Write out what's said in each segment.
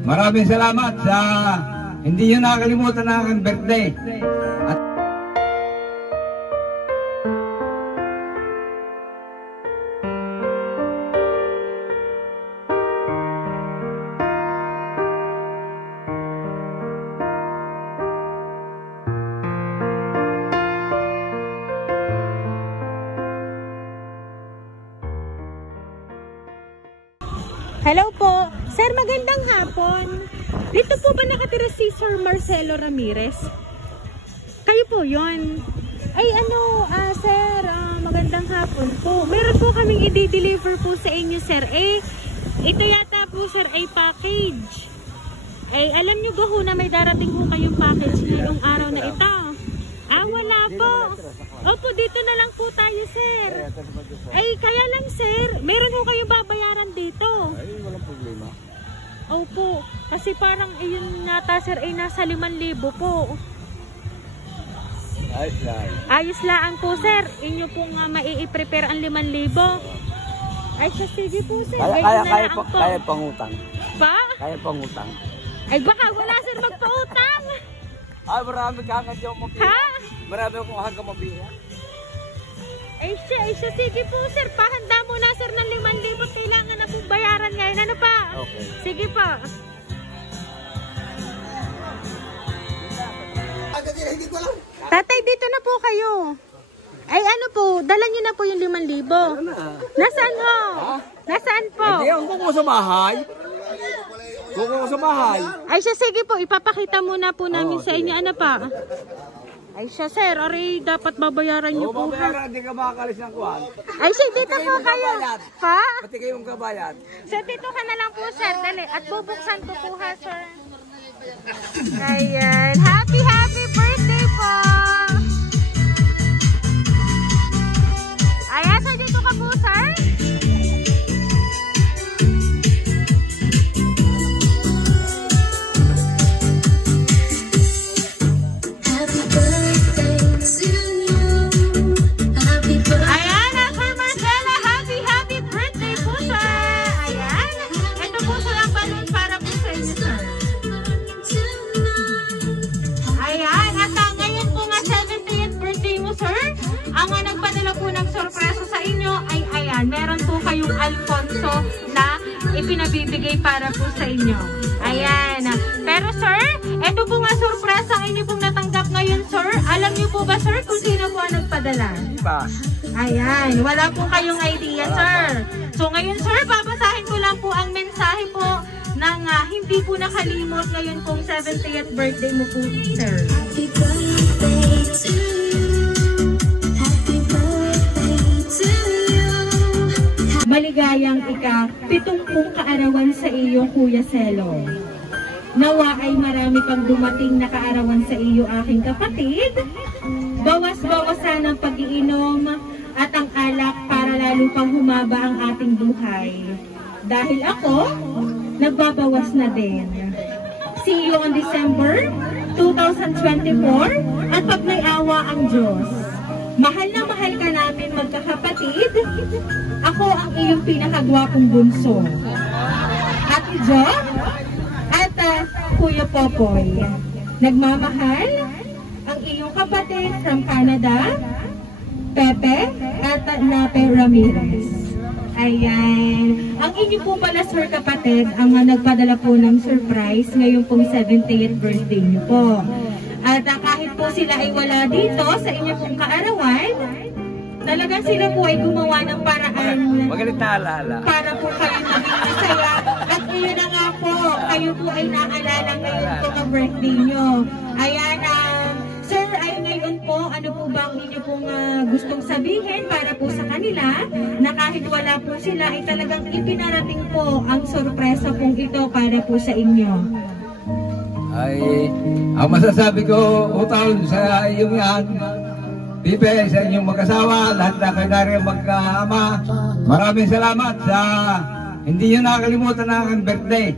Maraming salamat sa hindi nyo nakakalimutan na aking birthday. At hello po. Sir, magandang hapon. Dito po ba nakatira si Sir Marcelo Ramirez? Kayo po yon. Ay sir, magandang hapon po. Meron po kaming i-deliver po sa inyo, sir. Ito yata po, sir, ay package. Alam nyo ba ho na may darating po kayong package ngayong araw na ito? Wala po. Opo, dito na lang po tayo, sir. Kaya lang, sir, meron ho kayong babayaran dito. Walang problema. Opo, kasi parang yun nata, sir, ay nasa 5,000 po. Ayos lang. Ayos lang po, sir. Inyo pong mai-prepare ang 5,000. Sige po, sir. Kaya pangutang. Pa? Kaya pangutang. Baka wala, sir, magpautang. Marami kang hanggang mabiya. Ha? Marami akong hanggang mabiya. Sige po, sir. Pahanda mo na, sir, ng 5,000. Kailangan na pong bayaran ngayon. Ano pa? Okay. Sige po. Tatay, dito na po kayo. Ano po, dala nyo na po yung 5,000. Nasaan ho? Ha? Nasaan po? Hindi, kung ko sa bahay. Kung ko sa bahay. Sige po, ipapakita muna po namin sa inyo. Ano pa? Sir, dapat babayaran nyo po. Babayaran, hindi ka makakalis ng kuwan. Dito po kayo. Ha? Pati kayong kabayad. Sir, dito ka na lang po, sir. Dali. At bubuksan ko po ha, sir. Ayan. Happy birthday po! Sir, dito ka po, sir. Meron po kayong Alfonso na ipinabibigay para po sa inyo. Ayan. Pero sir, ito po nga surpresa ang inyo pong natanggap ngayon, sir. Alam niyo po ba, sir, kung sino po ang nagpadala? Iba. Ayan. Wala po kayong idea, sir. So ngayon, sir, babasahin ko lang po ang mensahe po ng hindi po nakalimot ngayon pong 70th birthday mo po, sir. Happy birthday to you. Maligayang ika-70 kaarawan sa iyo, Kuya Celo. Nawa ay marami pang dumating na kaarawan sa iyo, aking kapatid. Bawas-bawasan ang pag-iinom at ang alak para lalo pang humaba ang ating buhay. Dahil ako, nagbabawas na din. See you on December 2024 at pag may awa ang Diyos. Mahal na mahal ka namin, magkakapatid. Ako ang iyong pinakagwapong bunso. Ate Jo at Kuya Popoy. Nagmamahal ang iyong kapatid from Canada, Pepe at Nape Ramirez. Ayan. Ang inyo po pala, sir, kapatid, ang nagpadala po ng surprise ngayong pong 70th birthday niyo po. At kahit po sila ay wala dito sa inyo pong kaarawan, talagang sila po ay gumawa ng paraan para po kayo maging masaya. At yun na nga po, kayo po ay naalala ngayon po ang birthday nyo. Ayan, sir, ay ngayon po, ano po ba ang inyo pong gustong sabihin para po sa kanila na kahit wala po sila ay talagang ipinarating po ang sorpresa pong ito para po sa inyo? Ang masasabi ko, utang sa iyong yan, Pipe, sa inyong mag-asawa, lahat na kayo na rin magkaama. Maraming salamat sa hindi nyo nakakalimutan na aking birthday.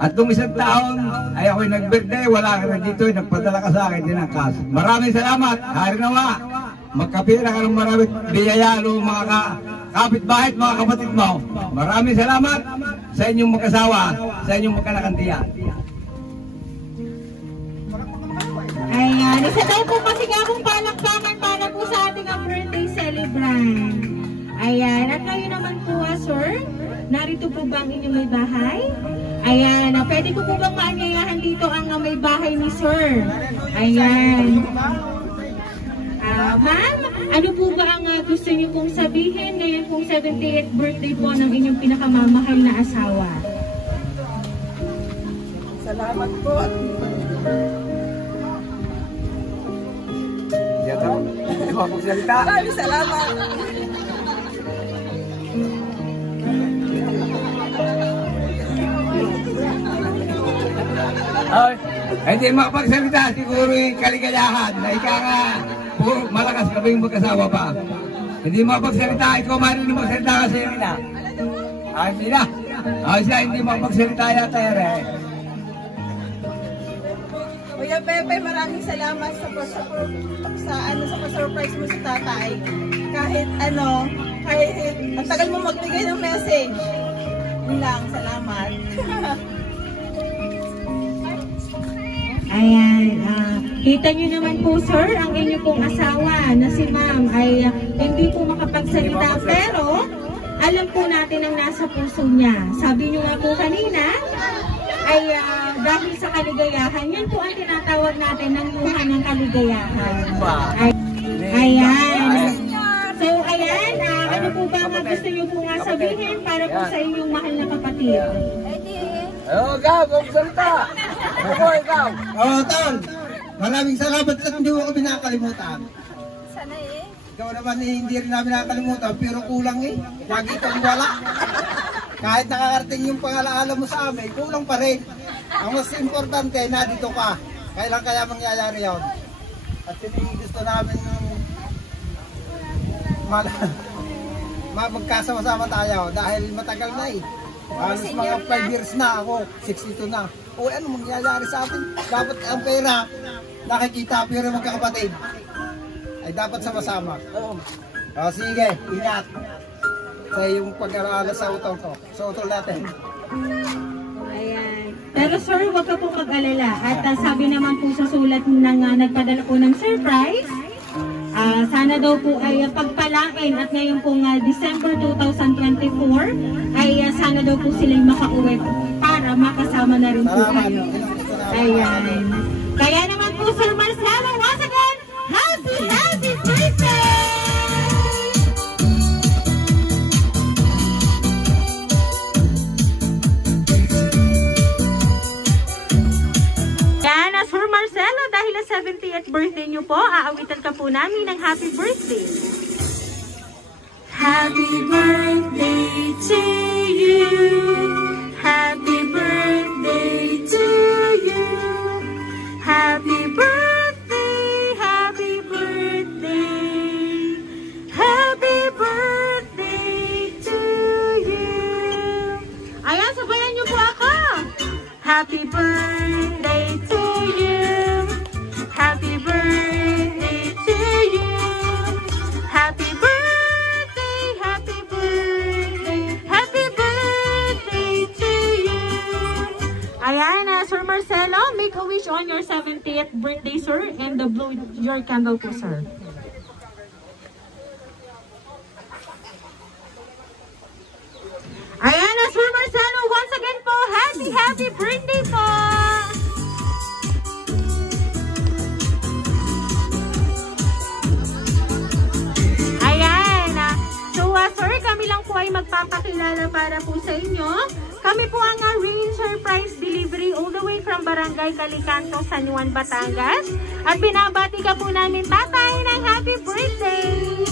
At nung isang taon ay ako'y nag-birthday, wala ka na dito, nagpadala ka sa akin din ang cash. Maraming salamat, hari nawa. Magkapira ka ng maraming biyaya, mga kapitbahay at mga kapatid mo. Maraming salamat sa inyong mag-asawa, sa inyong magkanakantiya. Ayan, isa daw po kasi akong palakpakan para po sa ating birthday celebrant. Ayan, at ngayon naman po sir, narito po ba ang inyong may bahay? Ayan, pwede ko po bang maanyayahan dito ang may bahay ni sir? Ayan. Ma'am, ano po ba ang gusto niyo pong sabihin ngayon pong 78th birthday po ng inyong pinakamamahal na asawa? Salamat po. Yan o, hindi mo magsalita. Maraming salamat. Ay, hindi makapagsalita, siguro yung kaligayahan na ika nga, malakas kaming mag-asawa pa. Hindi makapagsalita, ikaw marunong magsalita kasi yun na. Ay, hindi na. Ay, siya hindi makapagsalita yata yun eh. Kuya Pepe, maraming salamat sa surprise mo sa tatay. Kahit ang tagal mo magbigay ng message. Yun lang, salamat. Ayan, kita nyo naman po sir, ang inyo pong asawa na si ma'am ay hindi po makapagsalita pero alam po natin ang nasa puso niya. Sabi nyo nga po kanina ay dahil sa kaligayahan, yan po ang tinatawag natin ng luha ng kaligayahan. Ayan. So ayan, ano po ba ang gusto nyo po nga sabihin para po sa inyong mahal na kapatid? Oo, ikaw, magsalita. Ako, ikaw. Oo, Tol. Maraming salamat at hindi mo kami nakakalimutan. Sana eh. Ikaw naman hindi rin namin nakakalimutan, pero kulang eh. Lagi kang wala. Kahit nakakarating yung pangalaala mo sa amin, kulang pa rin. Ang mas importante, nandito ka. Kailan kaya mangyayari yun? At gusto namin magkasama-sama tayo dahil matagal na eh. Halos mga 5 years na ako, 62 na. O ano mangyayari sa atin? Dapat ang pera, nakikita pero magkakapatid. Ay dapat sama-sama. O sige, ingat. Sa iyong pag-aaral sa utol ko. Sa utol natin. Ayan. Pero sir, huwag ka po mag-alala. At sabi naman po sa sulat ng nagpadala po ng surprise, sana daw po ay pagpalain at ngayon pong December 2024 ay sana daw po sila'y makauwi para makasama na rin po kayo. Ayan. Kaya naman po Sir Marcelo, once again, happy birthday! Sir Marcelo, dahil na 70th birthday niyo po, aawitan ka po namin ng happy birthday. Happy birthday to you. Happy birthday to you. Happy birthday, happy birthday. Happy birthday to you. Ayan, sabayan niyo po ako. Happy birthday to you. Happy birthday to you. Happy birthday, happy birthday, happy birthday to you. Ayan, Sir Marcelo, make a wish on your 70th birthday, sir, and blow your candle po, sir. Ayan, Sir Marcelo, once again po, happy birthday po! Ayan, sir, kami lang po ay magpapakilala para po sa inyo. Kami po ang Rain Surprise Delivery all the way from Barangay Calicanto, San Juan, Batangas. At binabati ka po namin, tatay, ng happy birthday!